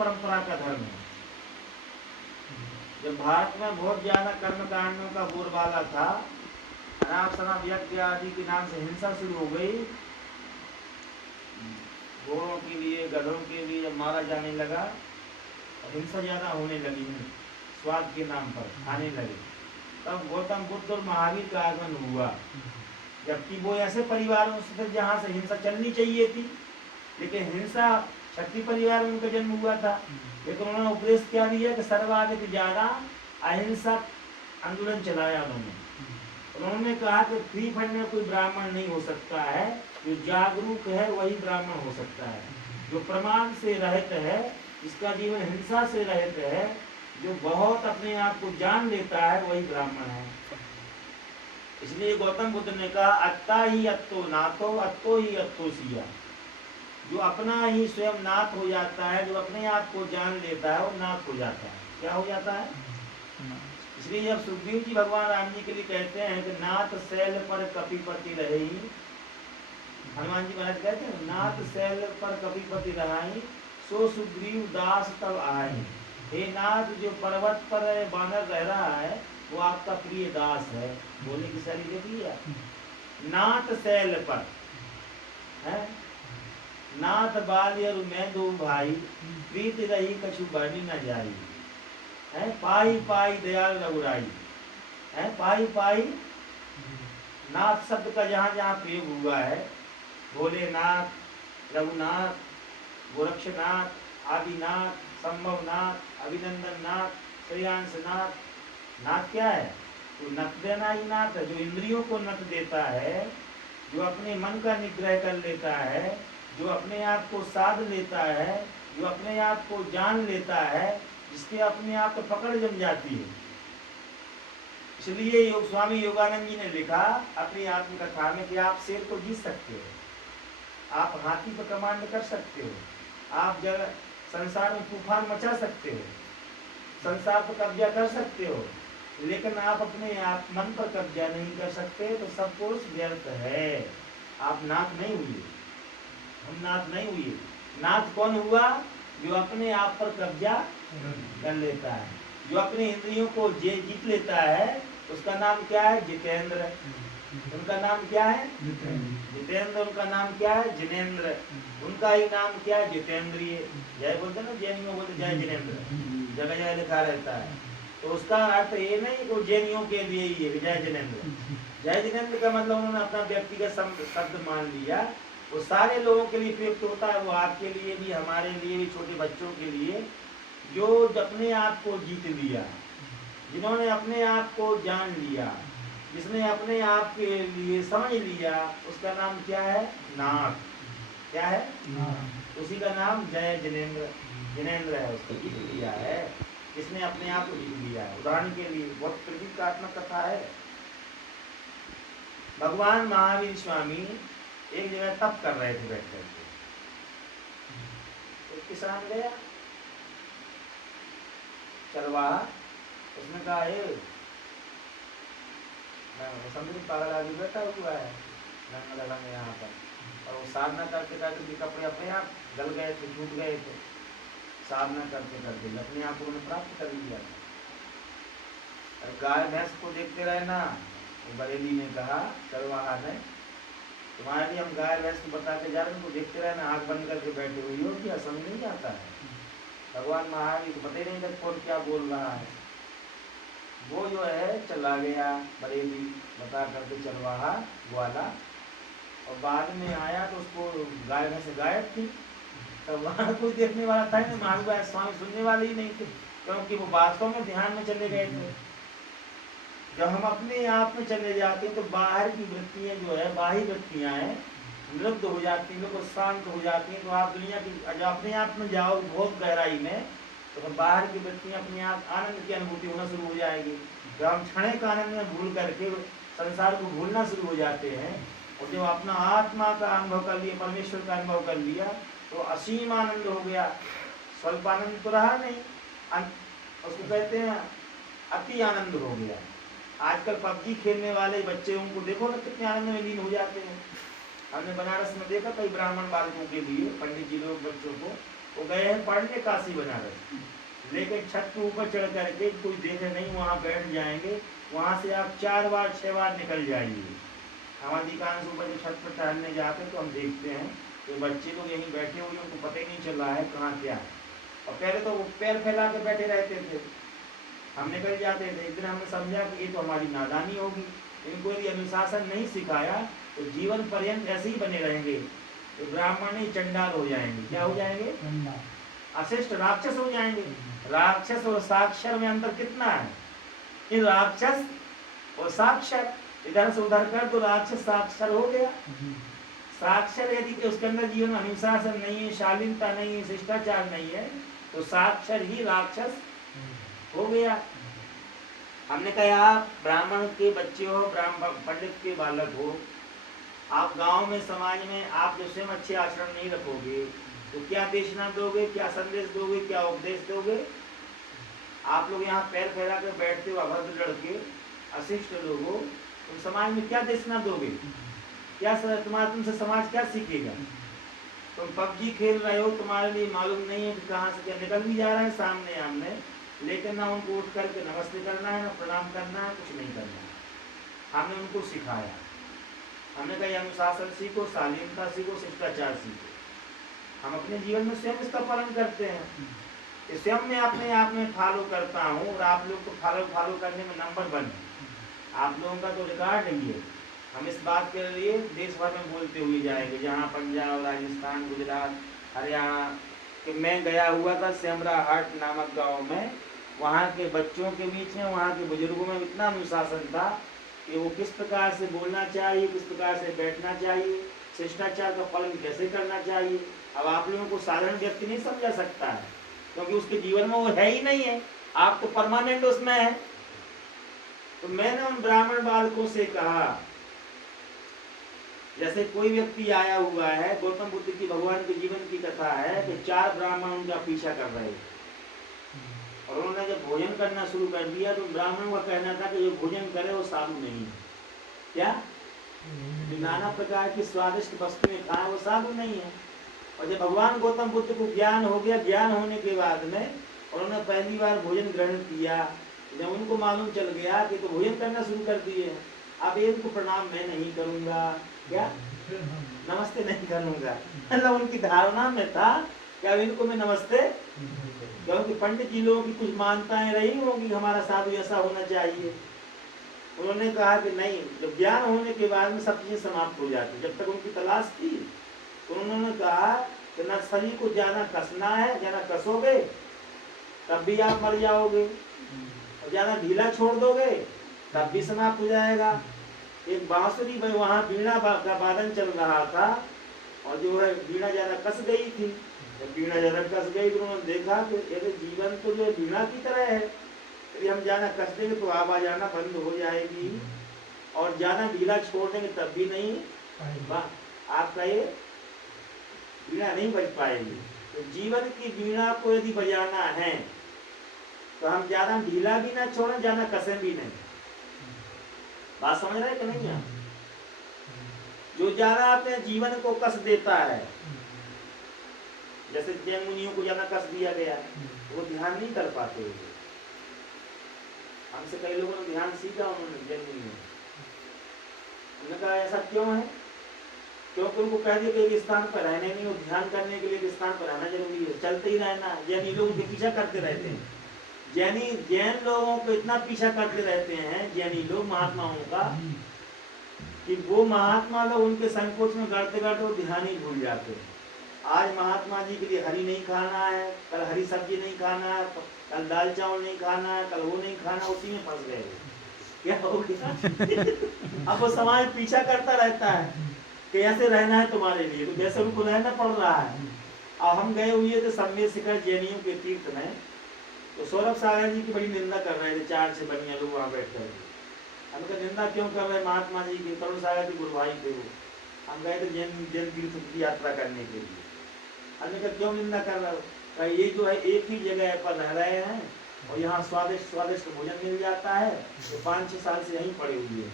परंपरा का धर्म है। जब भारत में बहुत ज्यादा कर्म कांडों का बोलबाला था, अनाप शनाप यज्ञ आदि के नाम से हिंसा शुरू हो गई, घोड़ों के लिए गधों के लिए जब मारा जाने लगा, हिंसा ज्यादा होने लगी, स्वाद के नाम पर खाने लगे, तब गौतम बुद्ध और महावीर का आगमन हुआ। जबकि वो ऐसे परिवारों से थे जहाँ से हिंसा चलनी चाहिए थी, लेकिन हिंसा क्षत्रिय परिवार में उनका जन्म हुआ था। लेकिन उन्होंने उपदेश क्या दिया कि सर्वाधिक ज्यादा अहिंसक आंदोलन चलाया उन्होंने कहा कि फ्री फंड में कोई ब्राह्मण नहीं हो सकता है, जो जागरूक है वही ब्राह्मण हो सकता है, जो प्रमाण से रहित है, जिसका जीवन हिंसा से रहित है, जो बहुत अपने आप को जान लेता है, वही ब्राह्मण है। इसलिए गौतम बुद्ध ने कहा अत्ता ही अत्तो नातो, अत्तो ही अत्तो सिया। जो अपना ही स्वयं नाथ हो जाता है, जो अपने आप को जान लेता है, वो नाथ हो जाता है। क्या हो जाता है? इसलिए जब सुखदेव जी भगवान राम जी के लिए कहते हैं कि नाथ शैल पर कपिपति रहे, हनुमान जी महाराज कहते हैं नाथ शैल पर कपिपति रहाई, सो सुग्रीव दास तब आए। हे नाथ, जो पर्वत पर बानर रह रहा है वो आपका प्रिय दास है। बोलने की शैली देखिए, नाथ शैल पर है, नाथ बालियर मैं दो भाई, प्रीत रही कछु बरनी न जाई, है पाई पाई दयाल रघुराई, है पाई पाई। नाथ शब्द का जहाँ जहाँ प्रयोग हुआ है, भोलेनाथ, रघुनाथ, गोरक्षनाथ, आदिनाथ, संभवनाथ, अभिनंदन नाथ, श्रेयांश नाथ। नाथ क्या है? तो नत देना ही नाथ है, जो इंद्रियों को नत देता है, जो अपने मन का निग्रह कर लेता है, जो अपने आप को साध लेता है, जो अपने आप को जान लेता है, जिसके अपने आप को पकड़ जम जाती है। इसलिए स्वामी योगानंद जी ने लिखा अपनी आत्मकथा में कि आप शेर को जीत सकते हो, आप हाथी पर कमांड कर सकते हो, आप जगह संसार में तूफान मचा सकते हो, संसार पर कब्जा कर सकते हो, लेकिन आप अपने आप मन पर कब्जा नहीं कर सकते, तो सब कुछ व्यर्थ है। आप नाथ नहीं हुए, हम नाथ नहीं हुए। नाथ कौन हुआ? जो अपने आप पर कब्जा कर लेता है, जो अपने इंद्रियों को जीत लेता है, उसका नाम क्या है? जितेंद्र। उनका नाम क्या है? जितेंद्र। उनका नाम क्या है? जिनेंद्र। उनका ही नाम क्या है? जितेंद्रिय। जय बोलते ना, जैनियों बोलते जय जिनेंद्र, जगह जगह लिखा रहता है। तो उसका अर्थ ये नहीं कि जैनियों के लिए ही है जय जिनेंद्र। जय जिनेंद्र का मतलब उन्होंने अपना व्यक्तिगत शब्द मान लिया, वो सारे लोगों के लिए प्रयुक्त होता है। वो आपके लिए भी, हमारे लिए भी, छोटे बच्चों के लिए, जो अपने आप को जीत लिया, जिन्होंने अपने आप को जान लिया, जिसने अपने आप के लिए समझ लिया, उसका नाम क्या है? नाथ। क्या है? उसी का नाम जय जिनेंद्र, जिनेंद्र है। उसको जीत लिया है, जिसने अपने आप को जीत लिया है। उदाहरण के लिए बहुत प्रतीकात्मक कथा है। भगवान महावीर स्वामी एक जगह तप कर रहे थे बैठ करके, एक किसान गया चरवाहा, उसने कहा समुद्र पागल आदमी बैठा हुआ है गंगा में यहाँ पर, और वो साधना करते करते कपड़े अपने आप गल गए थे, टूट गए थे। साधना करते करते अपने आप को उन्होंने प्राप्त कर लिया था। और गाय भैंस को देखते रहे ना, वो बरेली ने कहा चरवाहा ने, तुम्हारे लिए हम गाय भैंस को बताते जा रहे हैं, उनको देखते रहे ना, आँख बंद करके बैठे हुई हो, क्या समझ नहीं आता है? भगवान महावीर को पता नहीं लगता कौन क्या बोल रहा है। वो जो है चला गया बरेली बता करके चरवाहा ग्वाला, और बाद में आया तो उसको गाय भैंस गायब थी। तो वहाँ कोई देखने वाला था नहीं, महावीर स्वामी सुनने वाले ही नहीं थे, क्योंकि वो वास्तव में ध्यान में चले गए थे। जब हम अपने आप में चले जाते हैं तो बाहर की वृत्तियां जो है, बाहरी वृत्तियां हैं, निरुद्ध हो जाती हैं, लोग शांत हो जाती हैं। तो आप दुनिया की जब अपने आप में जाओ बहुत गहराई में, तो बाहर की वृत्तियां अपने आप आनंद की अनुभूति होना शुरू हो जाएगी। जब हम क्षणिक आनंद में भूल करके संसार को भूलना शुरू हो जाते हैं, और जब अपना आत्मा का अनुभव कर लिया, परमेश्वर का अनुभव कर लिया, तो असीम आनंद हो गया। स्वल्प आनंद तो रहा नहीं, उसको कहते हैं अति आनंद हो गया। आजकल पबजी खेलने वाले बच्चे, उनको देखो ना कितने आनंद में लीन हो जाते हैं। हमने बनारस में देखा कई ब्राह्मण बालकों के लिए, पंडित जी लोग बच्चों को, वो गए हैं पढ़ने काशी बनारस, लेकिन छत के ऊपर चढ़ करके कोई देखे नहीं वहाँ बैठ जाएंगे, वहाँ से आप 4 बार 6 बार निकल जाइए। हम अधिकांश ऊपर जो छत पर टहलने जाते हैं तो हम देखते हैं कि बच्चे लोग यहीं बैठे हुए, उनको पता ही नहीं चल रहा है कहाँ क्या है। और पहले तो वो पैर फैला के बैठे रहते थे, हम निकल जाते थे। एक दिन हमने समझा कि ये तो हमारी नादानी होगी, इनको यदि अनुशासन नहीं सिखाया तो जीवन पर्यंत ऐसे ही बने रहेंगे, तो ब्राह्मण ही चंडाल हो जाएंगे। क्या हो जाएंगे? अशिष्ट राक्षस हो जाएंगे। राक्षस और साक्षर में अंतर कितना है? इन राक्षस और साक्षर इधर से उधर कर तो राक्षस साक्षर हो गया। साक्षर यदि उसके अंदर जीवन अनुशासन नहीं है, शालीनता नहीं है, शिष्टाचार नहीं है, तो साक्षर ही राक्षस हो गया। हमने कहा आप ब्राह्मण के बच्चे हो, ब्राह्मण पंडित के बालक हो, आप गांव में समाज में आप जो स्वयं अच्छे आचरण नहीं रखोगे तो क्या देशना दोगे, क्या संदेश दोगे, क्या उपदेश दोगे? आप लोग यहाँ पैर फैला कर बैठते हो, अभद्र लड़के, अशिष्ट लोगों, तुम समाज में क्या देशना दोगे? क्या तुम्हारा तुमसे समाज क्या सीखेगा? तुम पबजी खेल रहे हो, तुम्हारे लिए मालूम नहीं है कि कहाँ से क्या निकल भी जा रहा है सामने आमने, लेकिन ना उनको उठ करके नमस्ते करना है, ना प्रणाम करना है, कुछ नहीं करना है। हमने उनको सिखाया, हमने कहा अनुशासन सीखो, शालीनता सीखो, शिष्टाचार सीखो। हम अपने जीवन में स्वयं इसका पालन करते हैं, स्वयं मैं अपने आप में फॉलो करता हूँ और आप लोग को फॉलो करने में नंबर 1 है। आप लोगों का तो रिकॉर्ड है ये। हम इस बात के लिए देश भर में बोलते हुए जाएंगे, जहाँ पंजाब, राजस्थान, गुजरात, हरियाणा कि मैं गया हुआ था सेमरा हाट नामक गांव में, वहाँ के बच्चों के बीच में, वहाँ के बुजुर्गों में इतना अनुशासन था कि वो किस प्रकार से बोलना चाहिए, किस प्रकार से बैठना चाहिए, शिष्टाचार का पालन कैसे करना चाहिए। अब आप लोगों को साधारण व्यक्ति नहीं समझा सकता है, क्योंकि उसके जीवन में वो है ही नहीं है, आप तो परमानेंट उसमें है। तो मैंने उन ब्राह्मण बालकों से कहा, जैसे कोई व्यक्ति आया हुआ है, गौतम बुद्ध की भगवान के जीवन की कथा है कि 4 ब्राह्मण उनका पीछा कर रहे थे, और उन्होंने जब भोजन करना शुरू कर दिया तो ब्राह्मणों का कहना था कि जो भोजन करे वो साधु नहीं है। क्या? नाना प्रकार की स्वादिष्ट वस्तुएं खाए वो साधु नहीं है। और जब भगवान गौतम बुद्ध को ज्ञान हो गया, ज्ञान होने के बाद में उन्होंने पहली बार भोजन ग्रहण किया, जब उनको मालूम चल गया कि तो भोजन करना शुरू कर दिए, अब इनको प्रणाम मैं नहीं करूंगा, क्या नमस्ते नहीं करूंगा, मतलब उनकी धारणा में था कि अब इनको मैं नमस्ते, क्योंकि पंडित जी लोगों की कुछ मान्यताएं रही होंगी, हमारा साधु ऐसा होना चाहिए। उन्होंने कहा कि नहीं, जब ज्ञान होने के बाद में सब चीजें समाप्त हो जाती, जब तक उनकी तलाश थी, तो उन्होंने कहा कि न शरीर को ज्यादा कसना है, ज्यादा कसोगे तब भी आप मर जाओगे, और ज्यादा ढीला छोड़ दोगे तब भी समाप्त हो जाएगा। एक बांसुरी में वहाँ बीड़ा का वादन चल रहा था, और जो है बीड़ा ज्यादा कस गई थी, जब बीड़ा ज्यादा कस गई तो उन्होंने देखा कि ये जीवन तो जो है बीड़ा की तरह है, यदि हम ज्यादा कस देंगे तो आवाज आना बंद हो जाएगी, और ज्यादा ढीला छोड़ देंगे तब भी नहीं, आपका ये बीड़ा नहीं बज पाएगी। तो जीवन की बीड़ा को यदि बजाना है तो हम ज्यादा ढीला भी ना छोड़ें, ज्यादा कसें भी नहीं। बात समझ रहे कि नहीं आप? जो ज्यादा अपने जीवन को कस देता है, जैसे जैन मुनियों को ज्यादा कस दिया गया, वो ध्यान नहीं कर पाते। हमसे कई लोगों ने ध्यान सीखा, उन्होंने जैन मुनियों, उन्होंने कहा ऐसा क्यों है? क्योंकि उनको कह दिया कि एक स्थान पर रहने नहीं, ध्यान करने के लिए एक स्थान पर रहना जरूरी है, चलते ही रहना। जैनी लोग उनके पीछा करते रहते हैं, जैन लोगों को इतना पीछा करते रहते हैं जैनी लोग महात्माओं का, कि वो महात्मा लोग उनके संकोच में गड़ते गड़ते वो ध्यान ही भूल जाते हैं। आज महात्मा जी के लिए हरी नहीं खाना है, कल हरी सब्जी नहीं खाना है, कल दाल चावल नहीं खाना है, कल वो नहीं खाना, उसी में फंस गए। क्या हो गया? अब वो समाज पीछा करता रहता है कि ऐसे रहना है तुम्हारे लिए, तो जैसे उनको रहना पड़ रहा है। अब हम गए हुए थे संवेद शिखर जैनियों के तीर्थ में, तो सौरभ सागर जी की बड़ी निंदा कर रहे थे, 4 से बढ़िया लोग वहाँ बैठ कर। हम कहा निंदा क्यों कर रहे? महात्मा जी की, तरुण सागर के गुरु भाई थे वो। हम गए थे जैन तीर्थ की यात्रा करने के लिए। हमने कहा क्यों निंदा कर रहे हो? कहा ये जो है एक ही जगह पर रह रहे हैं और यहाँ स्वादिष्ट स्वादिष्ट भोजन मिल जाता है, तो 5-6 साल से यहीं पड़े हुए हैं।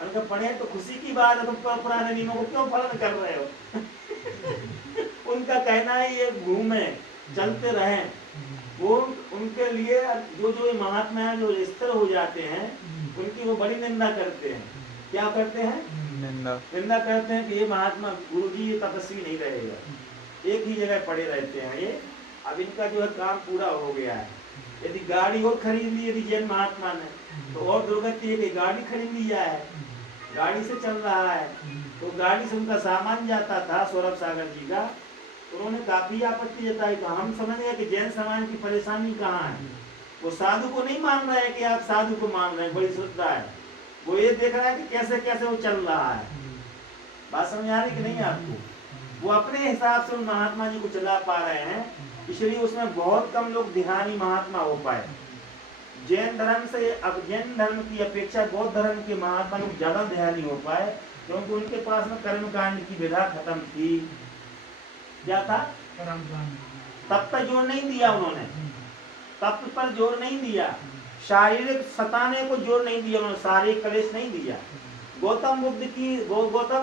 हमने कहा पढ़े तो खुशी की बात है, तुम पुराने नियमों को क्यों पालन कर रहे हो? उनका कहना है ये घूमे, चलते रहें। वो उनके लिए जो जो ये महात्मा है जो स्थिर हो जाते हैं उनकी वो बड़ी निंदा करते हैं। क्या करते हैं? निंदा करते हैं कि ये महात्मा गुरुजी ये तपस्वी नहीं रहेगा, एक ही जगह पड़े रहते हैं ये, अब इनका जो है काम पूरा हो गया है। यदि गाड़ी और खरीद ली यदि जैन महात्मा ने तो और दुर्गति है कि गाड़ी खरीद लिया है, गाड़ी से चल रहा है, तो गाड़ी से उनका सामान जाता था सौरभ सागर जी का, तो उन्होंने काफी आपत्ति जताई। तो हम समझ गए कि जैन समाज की परेशानी कहाँ है। वो साधु को नहीं मान रहा है कि आप साधु को मान रहे हैं, बड़ी श्रद्धा है, वो ये देख रहा है कि कैसे कैसे वो चल रहा है। बात समझ आ रही कि नहीं आपको? वो अपने हिसाब से उन महात्मा जी को चला पा रहे हैं, इसलिए उसमें बहुत कम लोग ध्यानी महात्मा हो पाए। जैन धर्म से अब जैन धर्म की अपेक्षा बौद्ध धर्म के महात्मा लोग ज्यादा ध्यानी हो पाए, क्योंकि उनके पास में कर्मकांड की विधा खत्म थी। क्या था? तप पर जोर नहीं दिया उन्होंने, तप पर जोर नहीं दिया, शारीरिक सताने को जोर नहीं दिया उन्होंने, शारीरिक कलेश नहीं दिया। गौतम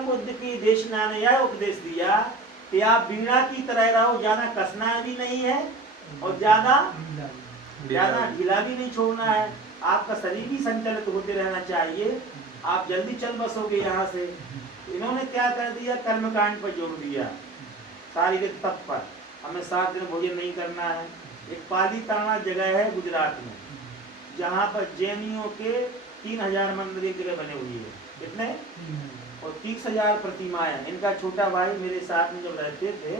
बुद्ध की देशना ने यह उपदेश दिया कि आप वीणा की तरह रहो, ज्यादा कसना भी नहीं है और ज्यादा ढीला भी नहीं छोड़ना है, आपका शरीर भी संचालित होते रहना चाहिए, आप जल्दी चल बसोगे यहाँ से। इन्होंने क्या कर दिया? कर्मकांड पर जोर दिया, शारीरिक तप पर। हमें 7 दिन भोजन नहीं करना है। एक पालीताना जगह है गुजरात में, जहाँ पर जैनियों के 3000 मंदिर एक जगह बने हुए हैं। कितने? और 30,000 प्रतिमाएं। इनका छोटा भाई मेरे साथ में जब रहते थे,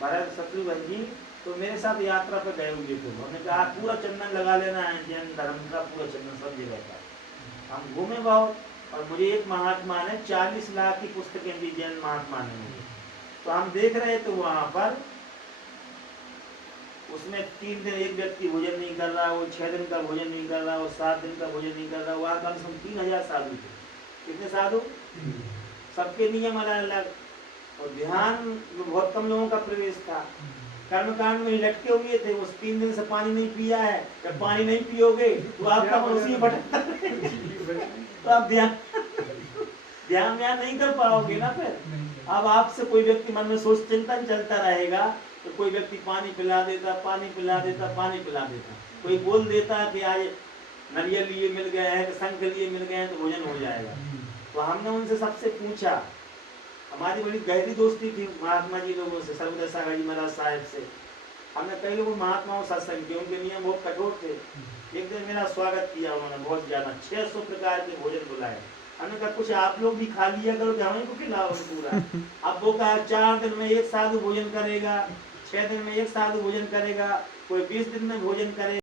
भरत शत्रुघ्न जी, तो मेरे साथ यात्रा पर गए हुए थे। उन्होंने कहा पूरा चंदन लगा लेना है, जैन धर्म का पूरा चंदन सब जगह का। हम घूमे बहुत, और मुझे एक महात्मा ने 40 लाख की पुस्तकें दी, जैन महात्मा ने मुझे। तो हम देख रहे थे वहां पर, उसमें 3 दिन एक व्यक्ति भोजन नहीं कर रहा, वो 6 दिन का भोजन नहीं कर रहा, वो 7 दिन का भोजन नहीं कर रहा। वहां कम से कम 3000 साधु थे। कितने साधु? सबके नियम अलग अलग, और ध्यान में बहुत कम लोगों का प्रवेश था। कर्मकांड में लटके हुए थे। उस 3 दिन से पानी नहीं पिया है, जब पानी नहीं पियोगे तो आपका उसी भटकता तो आप ध्यान नहीं कर पाओगे ना। फिर अब आपसे कोई व्यक्ति मन में सोच चिंतन चलता रहेगा, तो कोई व्यक्ति पानी पिला देता, पानी पिला देता, पानी पिला देता। कोई बोल देता है कि आज नारियल लिए मिल गए हैं, शंख लिए मिल गए हैं, तो भोजन हो जाएगा। तो हमने उनसे सबसे पूछा, हमारी बड़ी गहरी दोस्ती थी महात्मा जी लोगों से, सर्वदत्त सागर जी महाराज साहब से। हमने कई लोगों महात्माओं सत्संग किए, उनके नियम बहुत कठोर थे। एक दिन मेरा स्वागत किया उन्होंने बहुत ज्यादा, 600 प्रकार के भोजन बुलाए। हमने कहा कुछ आप लोग भी खा लिया करो, हमें को खिलाओ पूरा। अब वो कहा 4 दिन में एक साधु भोजन करेगा, 6 दिन में एक साधु भोजन करेगा, कोई 20 दिन में भोजन करेगा।